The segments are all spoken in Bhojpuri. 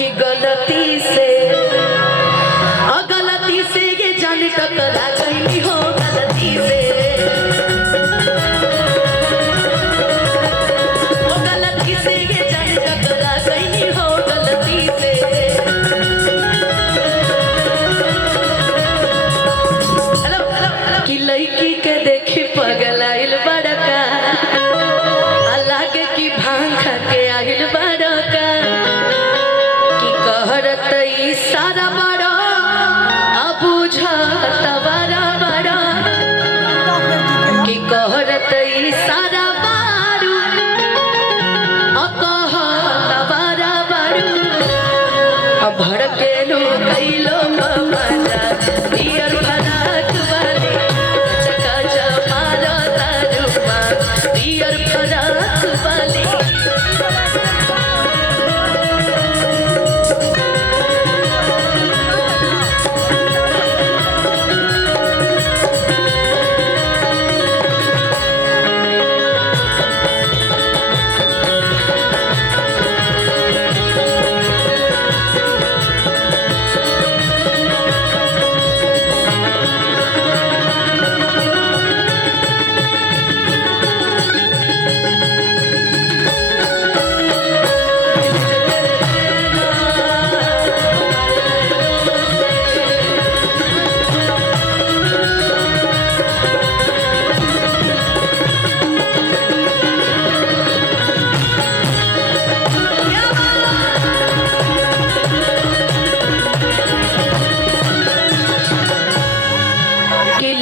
कि गलती से ये जान टकरा गई हो गलती से ये जान टकरा गई हो गलती से कि लड़की के देखी पगलाइल बड़का अलग की भांग खा के आइल बड़का कि कहरत सारा बड़ा अब बुझत बड़ा बड़ा कि कहरत सारा बारू कहत बड़ा बड़ू अब भड़केलो कैलो मजा दियर फराक वाले चका मारा तारुमा दियर फराक वाले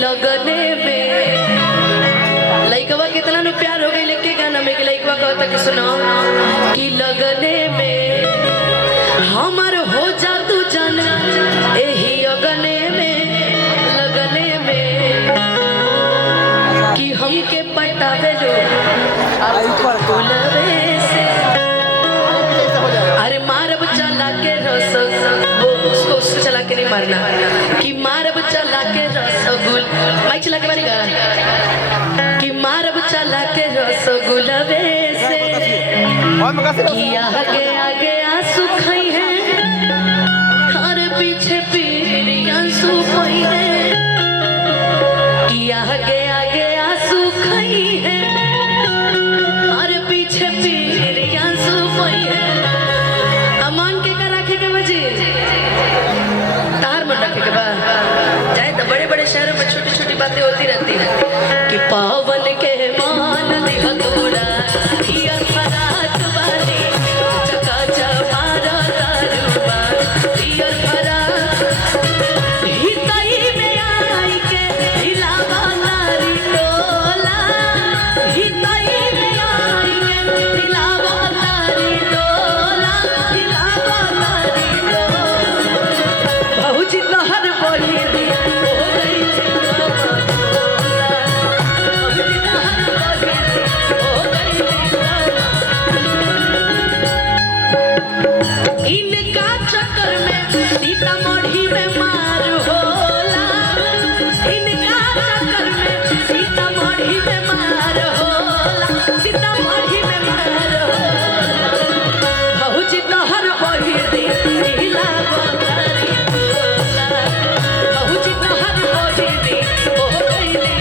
लगने में लइकवा कितना नु प्यार हो गई लेके गाना में कि लइकवा कहता कि सुनो कि लगने में हमर हो जा तू जान एही अगने में लगने में कि हमके पटावे लो बुलवे से अरे मारब चला के रस वो उसको चला के नहीं मारना कि मारब चला के रसगुल माइक चला के मारेगा कि मारब चला के रसगुलवे से कि आगे आगे आंसू खाई है हर पीछे पीरी आंसू खोई है कि आगे आगे आंसू खाई है हर पीछे पीरी आंसू खोई है अमान के का रखे के बजे तार मन रखे के बाद जाए तो बड़े बड़े शहरों में छोटी छोटी बातें होती रहती हैं कि पावन के मान दिखा तोड़ा हियर फराक वाली चका चमारा तारुबा हियर फराक हितई में आई के हिलावा तारी टोला हितई में आई के हिलावा तारी टोला हिलावा तारी टोला बहुजी लहर बोली इनका चक्कर में सीतामढ़ी में मार होला इनका चक्कर में सीतामढ़ी में मार होला सीतामढ़ी में मार होला बहुजी तोहर बहिरी नीला बंगारी होला बहुजी तोहर बहिरी ओ गइली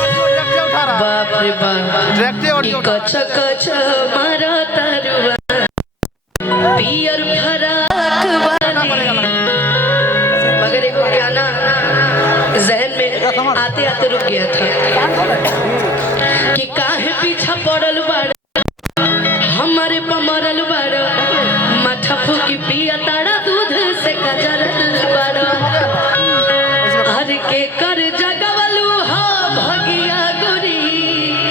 बाप रे बाप कच कच मारा तारुआ पियर फराक वाली मगर एगो गाना जहन में आते आते रुक गया था कि काहे पीछा पड़ल बाड़